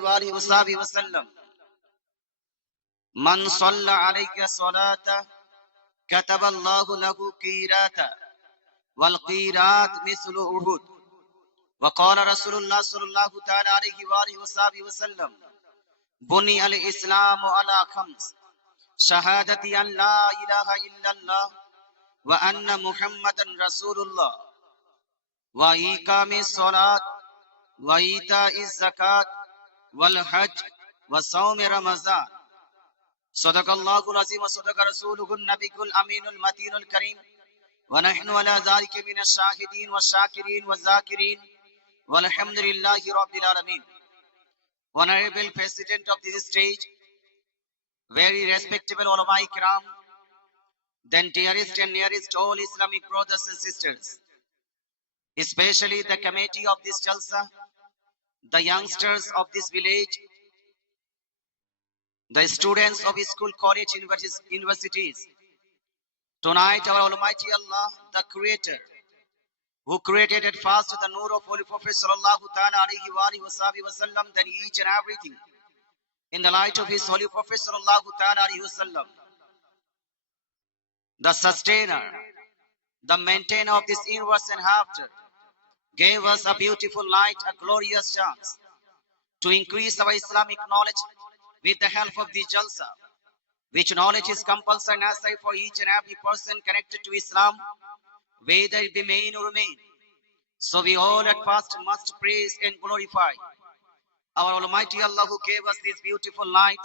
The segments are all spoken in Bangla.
وآله وصحبه وسلم من صلى عليك صلاة كتب الله له قيراتا والقيرات مثل أحد وقال رسول الله صلى الله تعالى عليه وآله وصحبه وسلم بني الإسلام على خمس شهادة أن لا إله إلا الله وأن محمدا رسول الله وإقام الصلاة وإيتاء الزكاة والحج وصوم رمضان صدق الله العظيم وصدق رسوله النبي الأمين المتين الكريم ونحن على ذلك من الشاهدين والشاكرين والذاكرين والحمد لله رب العالمين. Honorable President of this stage, very respectable ulama ikram, then dearest and nearest all Islamic brothers and sisters, especially the committee of this Jalsa, the youngsters of this village, the students of school, college, universities. Tonight our Almighty Allah, the Creator, who created at first the Nur of Holy Prophet sallallahu ta'ala alayhi wa alihi wa sallam, then each and everything in the light of his Holy Prophet sallallahu ta'ala alayhi wa sallam, the sustainer, the maintainer of this universe and hereafter, gave us a beautiful light, a glorious chance to increase our Islamic knowledge with the help of this Jalsa, which knowledge is compulsory and necessary for each and every person connected to Islam, whether it be male or remain. So we all at first must praise and glorify our Almighty Allah who gave us this beautiful light,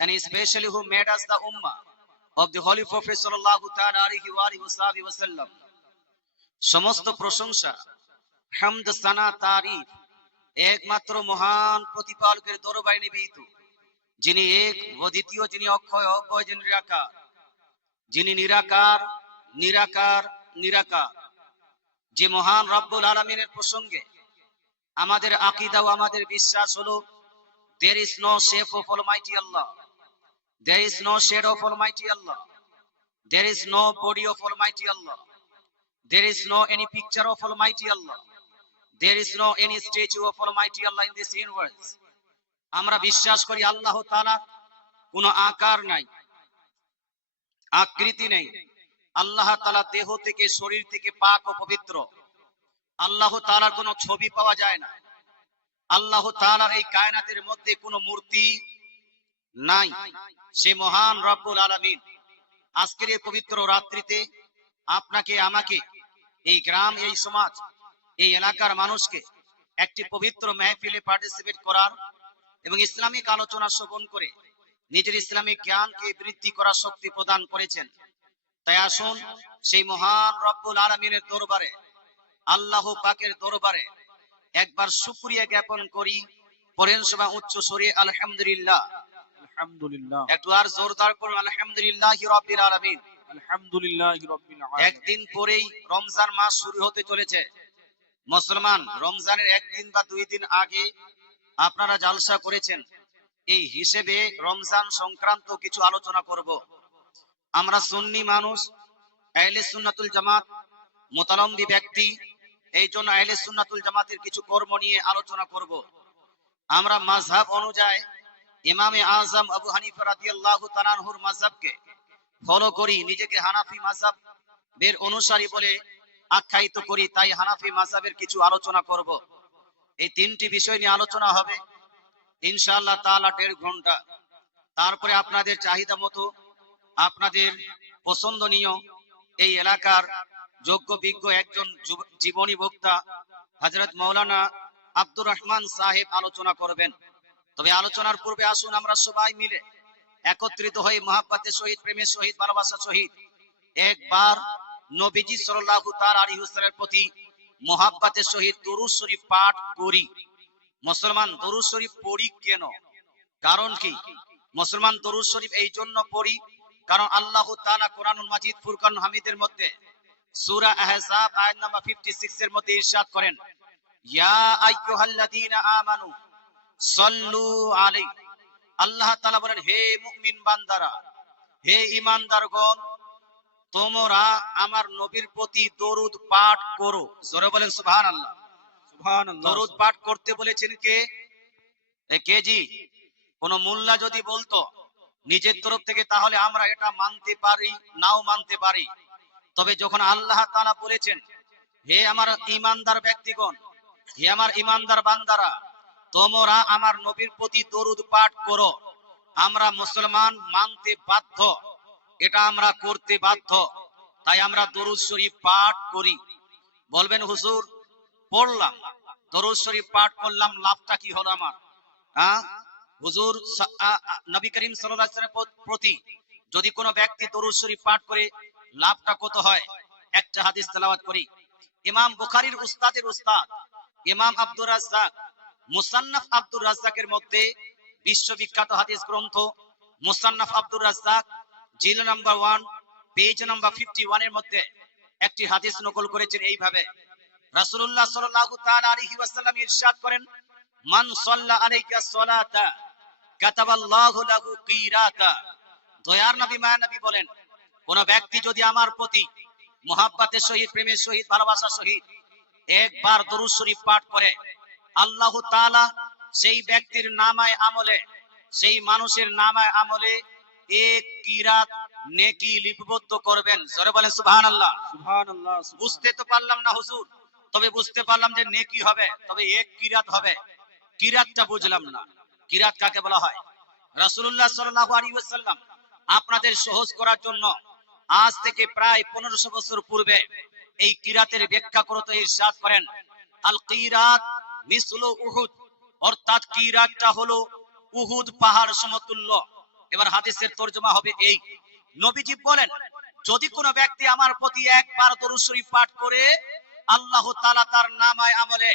and especially who made us the Ummah of the Holy Prophet sallallahu ta'ala alayhi wa alihi wa sallam. সমস্ত প্রশংসা, হামদ, সানা, তারিফ একমাত্র মহান প্রতিপালকের দরবারে নিবেদিত, যিনি এক ও দ্বিতীয়, যিনি অক্ষয় অব্যয়, যিনি নিরাকার, যিনি নিরাকার নিরাকার নিরাকার। যে মহান রব্বুল আলামিনের প্রসঙ্গে আমাদের আকীদা ও আমাদের বিশ্বাস হলো, there is no shape of Almighty Allah, there is no shade of Almighty Allah, there is no body of Almighty Allah, there is no any picture of Almighty Allah, there is no any statue of Almighty Allah in this universe. আমরা বিশ্বাস করি আল্লাহ তাআলা কোনো আকার নাই, আকৃতি নেই। আল্লাহ তাআলা দেহ থেকে, শরীর থেকে পাক ও পবিত্র। আল্লাহ তাআলার কোনো ছবি পাওয়া যায় না। আল্লাহ তাআলার এই কায়নাতের মধ্যে কোনো মূর্তি নাই। সে মহান রব্বুল আলামিন আজকের এই পবিত্র রাত্রিতে আপনাকে, আমাকে, এই গ্রাম, এই সমাজ, এই এলাকার মানুষকে একটি পবিত্র মাহফিলে পার্টিসিপেট করার এবং ইসলামিক আলোচনা শ্রবণ করে নিজের ইসলামিক জ্ঞানকে বৃদ্ধি করার শক্তি প্রদান করেছেন। তাই আসুন সেই মহান রব্বুল আলামিনের দরবারে, আল্লাহ পাকের দরবারে একবার শুকরিয়া জ্ঞাপন করি। পড়েন সবাই উচ্চ স্বরে আলহামদুলিল্লাহ, আলহামদুলিল্লাহ। একটু আর জোরদার করুন আলহামদুলিল্লাহি রাব্বিল আলামিন, আলহামদুলিল্লাহি রাব্বিল আলামিন। একদিন পরেই রমজান মাস শুরু হতে চলেছে। মুসলমান, রমজানের একদিন বা দুই দিন আগে আপনারা জালসা করেছেন, এই হিসেবে রমজান সংক্রান্ত কিছু আলোচনা করব। আমরা সুন্নি মানুষ, আহলে সুন্নাতুল জামাত, মুতালম্বি ব্যক্তি, এই জন্য আহলে সুন্নাতুল জামাতের কিছু কর্ম নিয়ে আলোচনা করব। আমরা মাযহাব অনুযায়ী ইমামে আযম আবু হানিফা রাদিয়াল্লাহু তাআলা আনহুর মাযহাবকে ফলো করি, নিজেকে হানাফি মাযহাবের অনুসারী বলে আখ্যায়িত করি। তাই হানাফি মাযহাবের কিছু আলোচনা করব। এই তিনটি বিষয় নিয়ে আলোচনা হবে ইনশাআল্লাহ তাআলা 1.5 ঘন্টা। তারপরে আপনাদের চাহিদা মতো, আপনাদের পছন্দনীয় এই এলাকার যোগ্য বিজ্ঞ একজন জীবনী বক্তা হযরত মাওলানা আব্দুর রহমান সাহেব আলোচনা করবেন। তবে আলোচনার পূর্বে আসুন আমরা সবাই মিলে একত্রিত হয়ে মহব্বতের সহিত, প্রেমের সহিত, ভালোবাসার সহিত একবার নবীজি সাল্লাল্লাহু তাআলা আলাইহি ওয়াসাল্লামের প্রতি মহব্বতের সহিত দরুদ শরীফ পাঠ করি। মুসলমান, দরুদ শরীফ পড়ি কেন? কারণ কি? মুসলমান, দরুদ শরীফ এই জন্য পড়ি কারণ আল্লাহ তাআলা কোরআনুল মাজিদ ফুরকান হামিদের মধ্যে সূরা আহজাব আয়াত নাম্বার 56 এর মধ্যে ইরশাদ করেন, ইয়া আইয়ুহাল্লাযীনা আমানু সাল্লু আলাইহি। আল্লাহ তাআলা বলেন, হে মুমিন বান্দারা, হে ঈমানদারগণ, তোমরা আমার নবীর প্রতি দরুদ পাঠ করো। জোরে বলেন সুবহানাল্লাহ, সুবহানাল্লাহ। দরুদ পাঠ করতে বলেছেন কে? কেজি কোন মোল্লা যদি বলতো নিজের তরফ থেকে, তাহলে আমরা এটা মানতে পারি, নাও মানতে পারি। তবে যখন আল্লাহ তাআলা বলেছেন, হে আমার ঈমানদার ব্যক্তিগণ, হে আমার ঈমানদার বান্দারা, তোমরা আমার নবীর প্রতি দরুদ পাঠ করো, আমরা মুসলমান মানতে বাধ্য, এটা আমরা করতে বাধ্য, তাই আমরা দরুদ শরীফ পাঠ করি। বলবেন হুজুর, পড়লাম, দরুদ শরীফ পাঠ করলাম, লাভটা কি হলো আমার? হুজুর, নবী করিম সাল্লাল্লাহু আলাইহি ওয়াসাল্লামের প্রতি যদি কোনো ব্যক্তি দরুদ শরীফ পাঠ করে, লাভটা কত হয়? একটা হাদিস তেলাওয়াত করি। ইমাম বুখারীর উস্তাদের উস্তাদ ইমাম আব্দুর রাজ্জাক, মুসান্নাফ আব্দুর রাজ্জাকের মধ্যে বিশ্ববিখ্যাত হাদিস গ্রন্থ মুসান্নাফ আব্দুর রাজ্জাক, জিল নাম্বার 1, পেজ নাম্বার 51 এর মধ্যে একটি হাদিস নকল করেছেন এইভাবে। রাসূলুল্লাহ সাল্লাল্লাহু তাআলা আলাইহি ওয়াসাল্লাম ইরশাদ করেন, মান সাল্লা আলাইকা সালাতা কাতাবাল্লাহু লাহু কিরাতা। দয়ার নবী, মায়া নবী বলেন, কোন ব্যক্তি যদি আমার প্রতি মুহাব্বতের সহিত, প্রেমের সহিত, ভালোবাসার সহিত একবার দরুদ শরীফ পাঠ করে, আল্লাহ তাআলা সেই ব্যক্তির নামায় আমলে, সেই মানুষের নামায় আমলে এক কিরাত নেকি লিপিবদ্ধ করবেন। জোরে বলেন সুবহানাল্লাহ। সুবহানাল্লাহ। বুঝতে তো পারলাম না হুজুর, তবে বুঝতে পারলাম যে নেকি হবে, তবে এক কিরাত হবে। কিরাতটা বুঝলাম না, কিরাত কাকে বলা হয়? রাসূলুল্লাহ সাল্লাল্লাহু আলাইহি ওয়াসাল্লাম আপনাদের সহজ করার জন্য আজ থেকে প্রায় 1500 বছর পূর্বে এই কিরাতের ব্যাখ্যা করতে ইরশাদ করেন, আল কিরাত মিসলু উহুদ, অর্থাৎ কিরাতটা হলো উহুদ পাহাড় সমতুল্য। এবার হাদিসের তরজমা হবে এই, নবীজি বলেন, যদি কোনো ব্যক্তি আমার প্রতি একবার দরুদ শরীফ পাঠ করে, আল্লাহ তাআলা তার নামায় আমলে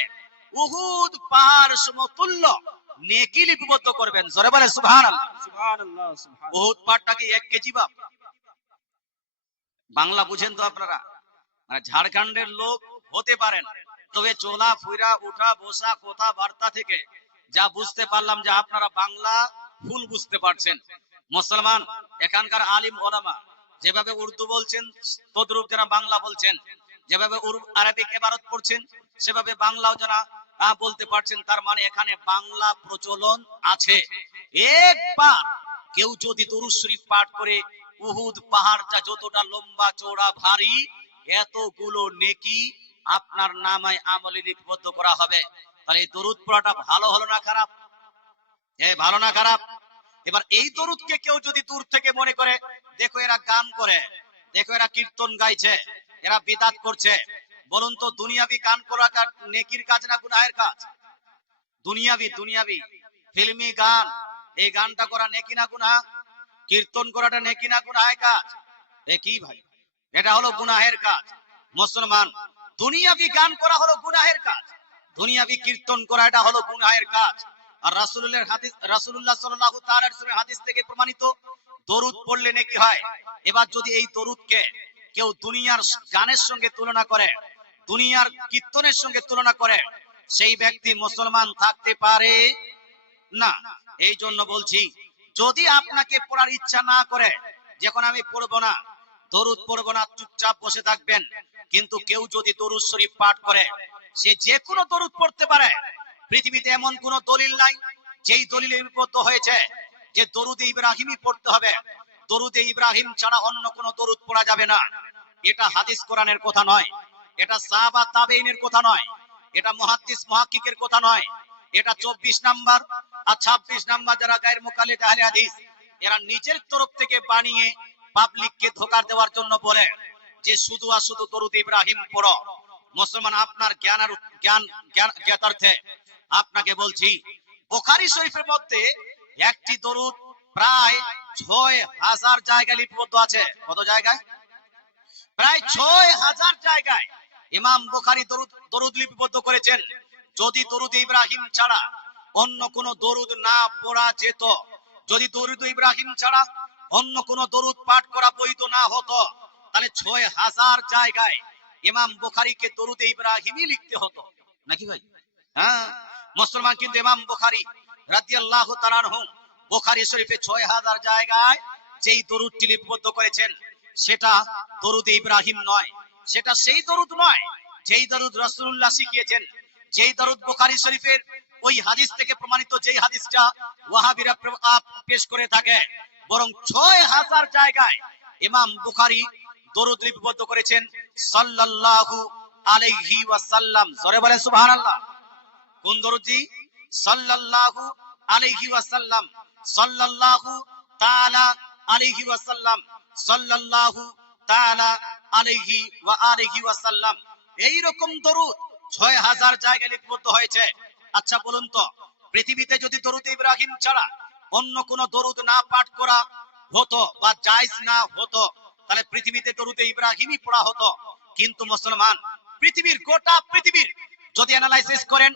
উহুদ পাহাড় সমতুল্য নেকি লিপিবদ্ধ করবেন। জোরে বলেন সুবহানাল্লাহ। সুবহানাল্লাহ। উহুদ পাহাড়টা কি 1 কেজি বাপ? বাংলা বুঝেন তো আপনারা? মানে ঝাড়খণ্ডের লোক হতে পারেন, তবে চলা ফুরা উঠা বসা কথাবার্তা থেকে যা বুঝতে পারলাম যে আপনারা বাংলা ফুল বুঝতে পারছেন। মুসলমান এখানকার আলিম ওলামা যেভাবে উর্দু বলছেন, তদ্রূপ যারা বাংলা বলছেন, যেভাবে আরবিক ইবারত পড়ছেন, সেভাবে বাংলাও যারা বলতে পারছেন, তার মানে এখানে বাংলা প্রচলন আছে। একবার কেউ যদি দরুদ শরীফ পাঠ করে, উহুদ পাহাড়টা যতটা লম্বা চওড়া ভারী, এতগুলো নেকি আপনার নামায় আমলে লিপিবদ্ধ করা হবে। তাহলে এই দরুদ পড়াটা ভালো হলো না খারাপ? ভালো না খারাপ? এবার এই দরুদকে কেউ যদি দূর থেকে মনে করে, দেখো এরা গান করে, দেখো এরা কীর্তন গাইছে, এরা বিদআত করছে, বলুন তো দুনিয়াবি গান করা নেকির কাজ না গুনাহের কাজ? দুনিয়াবি ফিল্মি গান, এই গানটা করা নেকি না গুনাহ? কীর্তন করাটা নেকি না গুনাহের কাজ? কি ভাই, এটা হলো গুনাহের কাজ। মুসলমান, দুনিয়াবি গান করা হলো গুনাহের কাজ, দুনিয়াবি কীর্তন করা এটা হলো গুনাহের কাজ। আর রাসূলুল্লাহর হাদিস, রাসূলুল্লাহ সাল্লাল্লাহু তাআলা আলাইহি ওয়াসাল্লামের হাদিস থেকে প্রমাণিত, দরুদ পড়লে নেকি হয়। এবার যদি এই দরুদকে কেউ দুনিয়ার গানের সঙ্গে তুলনা করে, দুনিয়ার কীর্তনের সঙ্গে তুলনা করে, সেই ব্যক্তি মুসলমান থাকতে পারে না। এই জন্য বলছি, যদি আপনাকে পড়ার ইচ্ছা না করে, যখন আমি পড়বো না, দরুদ পড়বো না, চুপচাপ বসে থাকবেন। কিন্তু কেউ যদি দরুদ শরীফ পাঠ করে, সে যে কোনো দরুদ পড়তে পারে। পৃথিবীতে এমন কোন দলিল নাই যেই দলিলে লিপিবদ্ধ হয়েছে যে দরুদ ইব্রাহিমই পড়তে হবে, দরুদ ইব্রাহিম ছাড়া অন্য কোন দরুদ পড়া যাবে না। এটা হাদিস কোরআনের কথা নয়, এটা সাহাবা তাবেঈনের কথা নয়, এটা মুহাদ্দিস মুহাক্কিকের কথা নয়, এটা 24 নাম্বার আর 26 নাম্বার যারা গায়ের মুকাল্লিদ আহলে হাদিস, এরা নিজের তরফ থেকে বানিয়ে পাবলিককে ধোঁকা দেওয়ার জন্য বলে যে শুধু আর শুধু দরুদ ইব্রাহিম পড়ো। মুসলমান, আপনার জ্ঞাতার্থে আপনাকে বলছি, বুখারী শরীফের মধ্যে একটি দরুদ প্রায় 6000 জায়গায় লিপিবদ্ধ আছে। কত জায়গায়? প্রায় 6000 জায়গায় ইমাম বুখারী দরুদ লিপিবদ্ধ করেছেন। যদি দরুদ ইব্রাহিম ছাড়া অন্য কোন দরুদ না পড়া যেত, যদি দরুদ ইব্রাহিম ছাড়া অন্য কোন দরুদ পাঠ করা বৈধ না হতো, তাহলে 6000 জায়গায় ইমাম বুখারীকে দরুদ ইব্রাহিমই লিখতে হতো, নাকি ভাই? হ্যাঁ, মুসলমান, কিন্তু ইমাম বুখারী রাদিয়াল্লাহু তাআলা আনহু বুখারী শরীফে 6000 জায়গায় যেই দরুদটি লিপিবদ্ধ করেছেন, সেটা দরুদ ইব্রাহিম নয়, সেটা সেই দরুদ নয় যেই দরুদ রাসূলুল্লাহ শিখিয়েছেন, যেই দরুদ বুখারী শরীফের ওই হাদিস থেকে প্রমাণিত, যেই হাদিসটা ওয়াহাবিরা পেশ করে থাকে, বরং ৬,০০০ জায়গায় ইমাম বুখারী দরুদ লিপিবদ্ধ করেছেন সাল্লাল্লাহু আলাইহি ওয়াসাল্লাম। জোরে বলেন সুবহানাল্লাহ। কোন দরুদটি? সাল্লাল্লাহু আলাইহি ওয়াসাল্লাম, সাল্লাল্লাহু তাআলা আলাইহি ওয়াসাল্লাম, সাল্লাল্লাহু তাআলা আলাইহি ওয়া আলিহি ওয়াসাল্লাম। এই রকম দরুদ ৬,০০০ জায়গায় লিপিবদ্ধ হয়েছে। আচ্ছা বলুন তো, পৃথিবীতে যদি দরুদ ইব্রাহিম ছাড়া অন্য কোন দরুদ না পাঠ করা হতো বা জায়েজ না হতো, তাহলে পৃথিবীতে দরুদ ইব্রাহিমই পড়া হতো। কিন্তু মুসলমান পৃথিবীর গোটা পৃথিবীর যদি অ্যানালাইসিস করেন,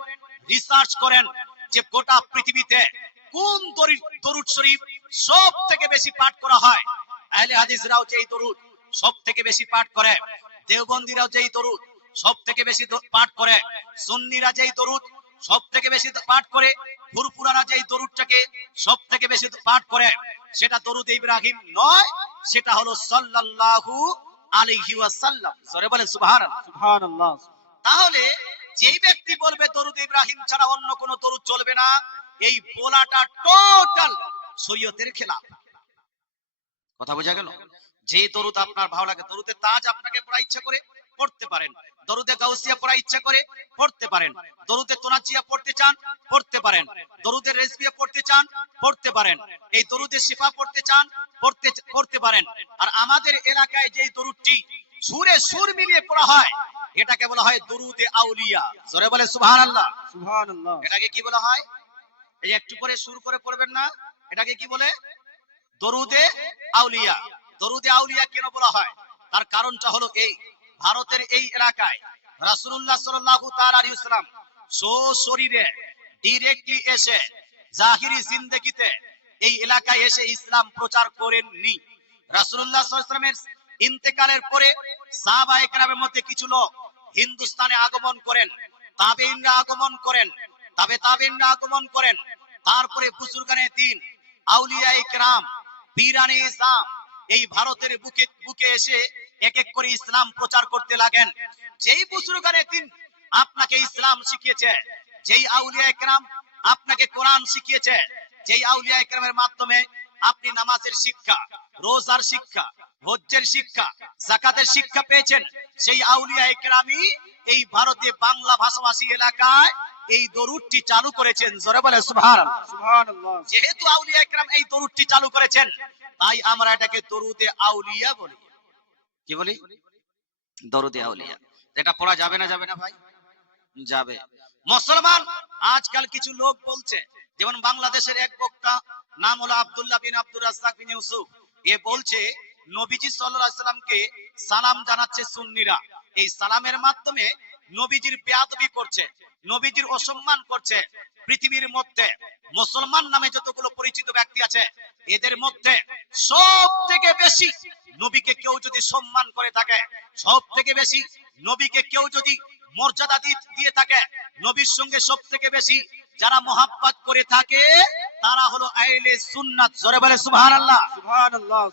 রিসার্চ করেন যে গোটা পৃথিবীতে কোন দরুদ শরীফ সব থেকে বেশি পাঠ করা হয়, আহলে হাদিসরাও যেই দরুদ সব থেকে বেশি পাঠ করে, দেওবন্দীরাও যেই দরুদ সব থেকে বেশি পাঠ করে, সুন্নিরা যেই দরুদ সব থেকে বেশি পাঠ করে, ফুরফুরারা যেই দরুদটাকে সব থেকে বেশি পাঠ করে, সেটা দরুদ ইব্রাহিম নয়, সেটা হলো সাল্লাল্লাহু আলাইহি ওয়াসাল্লাম। জোরে বলেন সুবহানাল্লাহ। সুবহানাল্লাহ। তাহলে যেই ব্যক্তি বলবে দরুদ ইব্রাহিম ছাড়া অন্য কোন দরুদ চলবে না, এই বলাটা টোটাল শরীয়তের খেলাফ। কথা বোঝা গেল? যে দরুদ আপনার ভালো লাগে, দরুদে তাজ আপনাকে পড়া ইচ্ছা করে পড়তে পারেন, দরুদে গাউসিয়া পড়া ইচ্ছা করে পড়তে পারেন, দরুদে তোনাজিয়া পড়তে চান পড়তে পারেন, দরুদে রেজবিয়া পড়তে চান পড়তে পারেন, এই দরুদে শিফা পড়তে চান পড়তে পারেন। আর আমাদের এলাকায় যে দরুদটি সুরে সুর মিলিয়ে পড়া হয়, এটাকে বলা হয় দরুদে আউলিয়া। জোরে বলে সুবহানাল্লাহ। সুবহানাল্লাহ। এটাকে কি বলা হয়? এই যে একটু পরে সুর করে পড়বেন না, এটাকে কি বলে? দরুদে আউলিয়া। দরুদে আউলিয়া কেন বলা হয়? তার কারণটা হলো এই, ভারতের এই এলাকায় রাসূলুল্লাহ সাল্লাল্লাহু তাআলা আলাইহি ওয়াসাল্লাম সশরীরে ডাইরেক্টলি এসে জাহিরি জিন্দেগিতে এই এলাকায় এসে ইসলাম প্রচার করেননি। রাসূলুল্লাহ সাল্লাল্লাহু আলাইহি ওয়াসাল্লামের ইন্তেকালের পরে সাহাবায়ে কেরামের মধ্যে কিছু লোক হিন্দুস্তানে আগমন করেন, তাবেঈনরা আগমন করেন, তাবেঈনরা আগমন করেন। তারপরে বুজুর্গানে দ্বীন, আউলিয়ায়ে কেরাম, পীরানে ইসলাম এই ভারতের বুকে এসে এক এক করে ইসলাম প্রচার করতে লাগেন। যেই বুজুর্গানে দ্বীন আপনাকে ইসলাম শিখিয়েছে, যেই আউলিয়ায়ে কেরাম আপনাকে কোরআন শিখিয়েছে, যেই আউলিয়ায়ে কেরামের মাধ্যমে আপনি নামাজের শিক্ষা, রোজার শিক্ষা, হজ্জের শিক্ষা, যাকাতের শিক্ষা পেয়েছেন, সেই আউলিয়ায়ে কেরামই এই ভারতে বাংলা ভাষাভাষী এলাকায় এই দরুদটি চালু করেছেন। জোরে বলে সুবহানাল্লাহ। সুবহানাল্লাহ। যেহেতু আউলিয়ায়ে কেরাম এই দরুদটি চালু করেছেন, তাই আমরা এটাকে দরুদে আউলিয়া বলি। কি বলি? দরুদে আউলিয়া। এটা পড়া যাবে না যাবে না ভাই? যাবে। মুসলমান আজকাল কিছু লোক বলছে, যেমন বাংলাদেশের এক বক্তা, নাম হলো আব্দুল্লাহ বিন আব্দুর রাজ্জাক বিন ইউসুফ, এ বলছে নবীজি সাল্লাল্লাহু আলাইহি সাল্লামকে সালাম জানাচ্ছে সুন্নিরা, এই সালামের মাধ্যমে নবীজির বেয়াদবি করছে, নবীজির অসম্মান করছে। পৃথিবীর মধ্যে মুসলমান নামে যতগুলো পরিচিত ব্যক্তি আছে, এদের মধ্যে সব থেকে বেশি নবীকে কেউ যদি সম্মান করে থাকে, সব থেকে বেশি নবীকে কেউ যদি মর্যাদা দিয়ে থাকে, নবীর সঙ্গে সব থেকে বেশি যারা মোহাব্বত করে থাকে, তারা হলো আহলে সুন্নাত। জোরে বলে সুবহানাল্লাহ। সুবহানাল্লাহ।